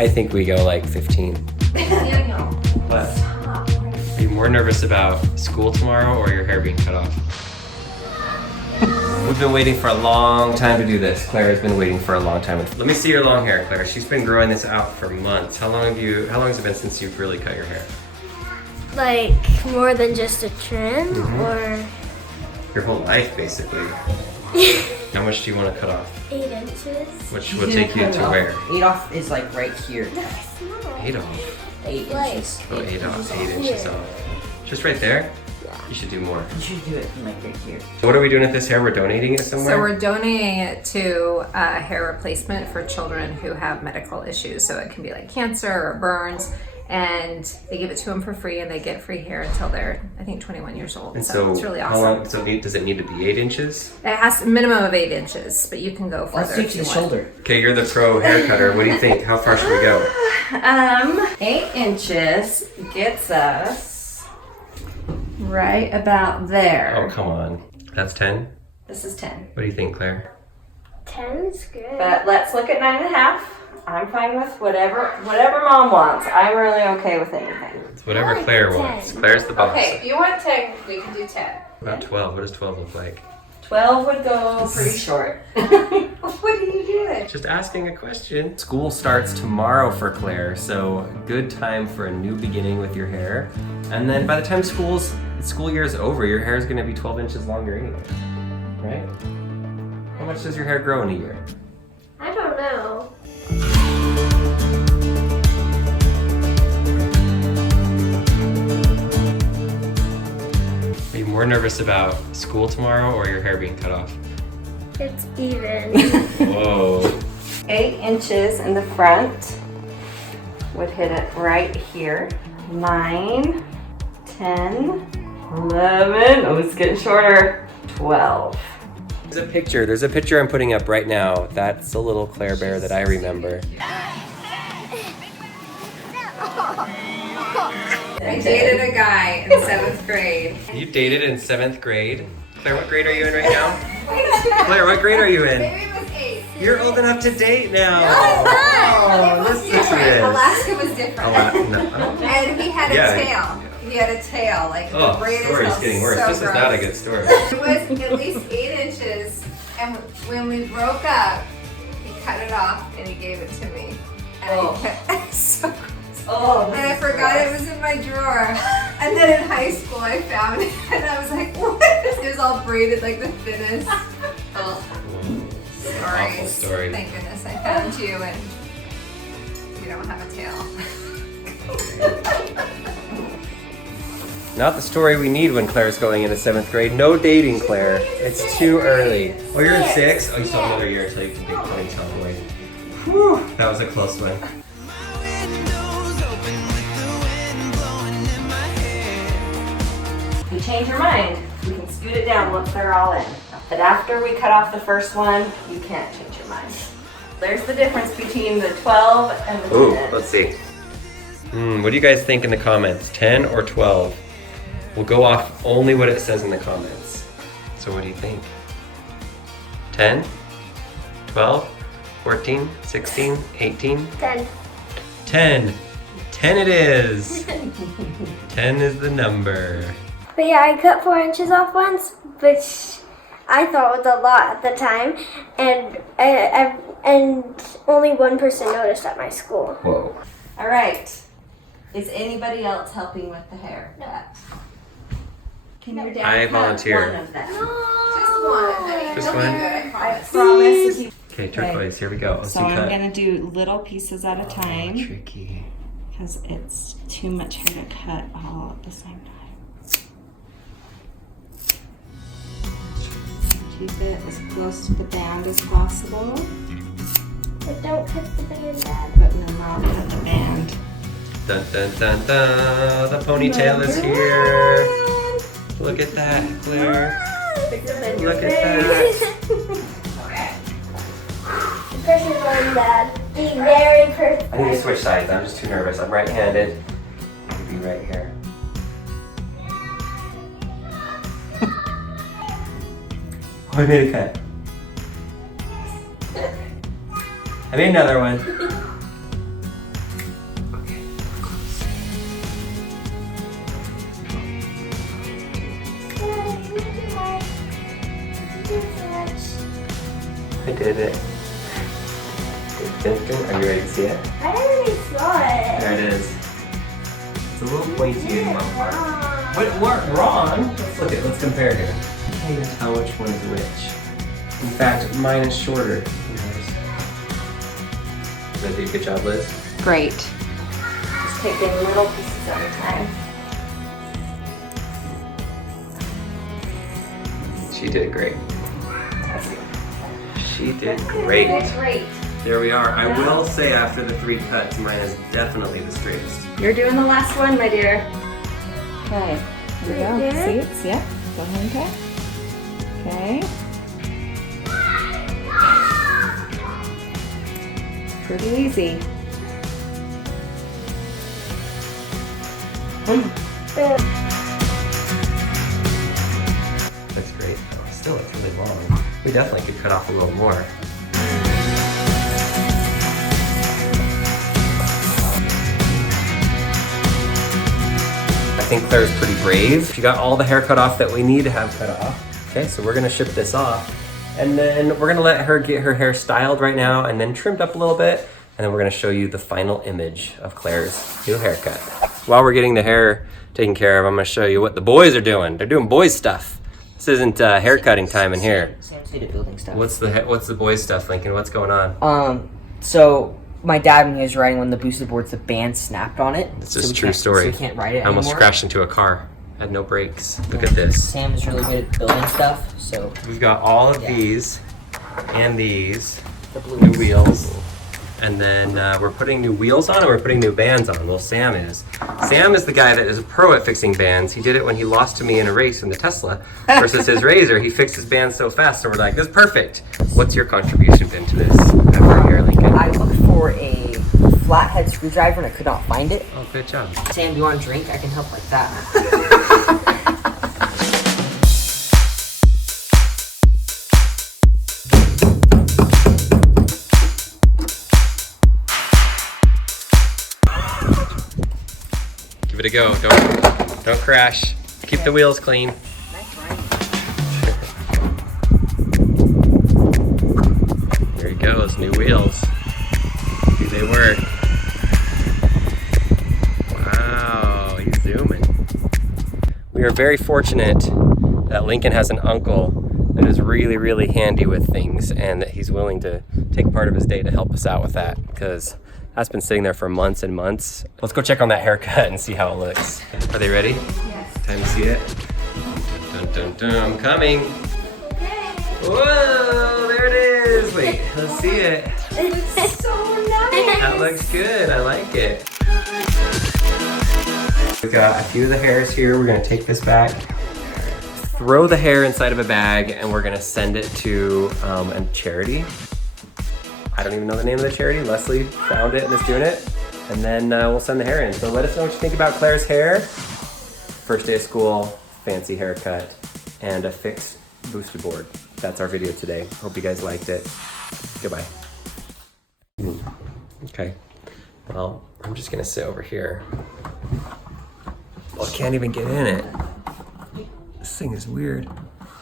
I think we go like 15. What? Are you more nervous about school tomorrow or your hair being cut off? We've been waiting for a long time to do this. Claire has been waiting for a long time. Let me see your long hair, Claire. She's been growing this out for months. How long has it been since you've really cut your hair? Like more than just a trim or Your whole life, basically. How much do you want to cut off? 8 inches. Which will take you to where? 8 off is like right here. 8 off. 8 inches. Oh, 8 off. 8 inches off. Just right there? Yeah. You should do more. You should do it from like right here. So what are we doing with this hair? We're donating it somewhere? So we're donating it to a hair replacement for children who have medical issues. So it can be like cancer or burns. And they give it to them for free, and they get free hair until they're, I think, 21 years old. And so it's really how awesome. long, does it need to be 8 inches? It has a minimum of 8 inches, but you can go further. Let's do if to you the want. shoulder. Okay, you're the pro hair cutter. What do you think? How far should we go? 8 inches gets us right about there. Oh, come on. That's 10? This is 10. What do you think, Claire? 10's good. But let's look at 9.5. I'm fine with whatever Mom wants. I'm really okay with anything. It's whatever like Claire 10. wants. Claire's the boss. Okay, if you want 10, we can do 10. About 12. What does 12 look like? 12 would go pretty short. What are you doing? Just asking a question. School starts tomorrow for Claire, so good time for a new beginning with your hair. And then by the time school year is over, your hair is going to be 12 inches longer anyway, right? How much does your hair grow in a year? I don't know. Are you more nervous about school tomorrow or your hair being cut off? It's even. Whoa. 8 inches in the front would hit it right here. 9, 10, 11. Oh, it's getting shorter. 12. There's a picture I'm putting up right now. That's a little Claire Bear that I remember. I dated a guy in 7th grade. You dated in 7th grade? Claire, what grade are you in right now? Claire, what grade are you in? Maybe it was 8. You're old enough to date now. It was listen to different. this. Alaska was different. No. And he had a Yeah. tail. He had a tail, like Oh, the braid story's is getting worse. so This is gross. not a good story. It was at least 8 inches, and when we broke up, he cut it off and he gave it to me. And so gross. Oh, And I forgot it was in my drawer. And then in high school I found it and I was like, what? It was all braided like the thinnest. Oh, Awful story. Thank goodness I found you and you don't have a tail. Not the story we need when Claire's going into 7th grade. No dating, Claire. It's too early. Oh, you're in 6? Oh, you still have another year until you can date ponytail boy. Whew, that was a close one. If you change your mind, we can scoot it down once they're all in. But after we cut off the first one, you can't change your mind. There's the difference between the 12 and the 10. Ooh, let's see. What do you guys think in the comments? 10 or 12? We'll go off only what it says in the comments. So what do you think? 10? 12? 14? 16? 18? 10. 10. 10 it is. 10 is the number. But yeah, I cut 4 inches off once, which I thought was a lot at the time, and only one person noticed at my school. Whoa. All right. Is anybody else helping with the hair? No. Can your dad I cut volunteer. one of them? Just one, honey. Just It'll be one? good, I I promise. promise. If you Okay, turquoise, here we go. Let's So do I'm cut. gonna do little pieces at a time Tricky. because it's too much hair to cut all at the same time. Keep it as close to the band as possible, But don't cut the band, Dad. but no, not cut the band. Dun dun dun dun. The ponytail is here. Look at that, Claire. Look at that. Pressure's on, Dad. Be very perfect. I need to switch sides. I'm just too nervous. I'm right-handed. I'll be right here. Oh, I made a cut. I made another one. did it. Are you ready to see it? I already saw it. There it is. It's a little pointy in one part. What wrong? Let's compare here. I can't even tell which one is which. In fact, mine is shorter. Did I do a good job, Liz? Great. Just taking little pieces at a time. She did great. She did great. Great. There we are. I will say after the 3 cuts, mine is definitely the straightest. You're doing the last one, my dear. Okay. Here we go. Right there? Seats. Yep. Go ahead and cut. Okay. Pretty easy. That's great. Oh, still, it's really long. We definitely could cut off a little more. I think Claire's pretty brave. She got all the hair cut off that we need to have cut off. Okay, so we're gonna ship this off. And then we're gonna let her get her hair styled right now and then trimmed up a little bit. And then we're gonna show you the final image of Claire's new haircut. While we're getting the hair taken care of, I'm gonna show you what the boys are doing. They're doing boys stuff. This isn't hair cutting time in here. Sam's good at building stuff. What's the boys stuff, Lincoln? What's going on? So my dad, when he was riding one of the boosted boards, the band snapped on it. It's so just we true can't- story. So we can't ride it I almost anymore. crashed into a car. Had no brakes. Look at this. Sam is really good at building stuff, so We've got all of Yeah. these and these the blue new wheels. And then we're putting new wheels on and we're putting new bands on. Well, Sam is. Sam is the guy that is a pro at fixing bands. He did it when he lost to me in a race in the Tesla versus his Razor. He fixed his bands so fast, so we're like, this is perfect. What's your contribution been to this effort here, Lincoln? I looked for a flathead screwdriver and I could not find it. Oh, good job. Sam, do you want a drink? I can help like that. Give it a go. Don't crash. Keep the wheels clean. There he goes, new wheels. See, they work. Wow, he's zooming. We are very fortunate that Lincoln has an uncle that is really, really handy with things and that he's willing to take part of his day to help us out with that because that's been sitting there for months and months. Let's go check on that haircut and see how it looks. Are they ready? Yes. Time to see it? Dun, dun, dun, I'm coming. Whoa, there it is. Wait, let's see it. It's so nice. That looks good, I like it. We've got a few of the hairs here. We're gonna take this back, throw the hair inside of a bag, and we're gonna send it to a charity. I don't even know the name of the charity. Leslie found it and is doing it. And then we'll send the hair in. So let us know what you think about Claire's hair. First day of school, fancy haircut, and a fixed booster board. That's our video today. Hope you guys liked it. Goodbye. Okay. Well, I'm just gonna sit over here. Well, I can't even get in it. This thing is weird.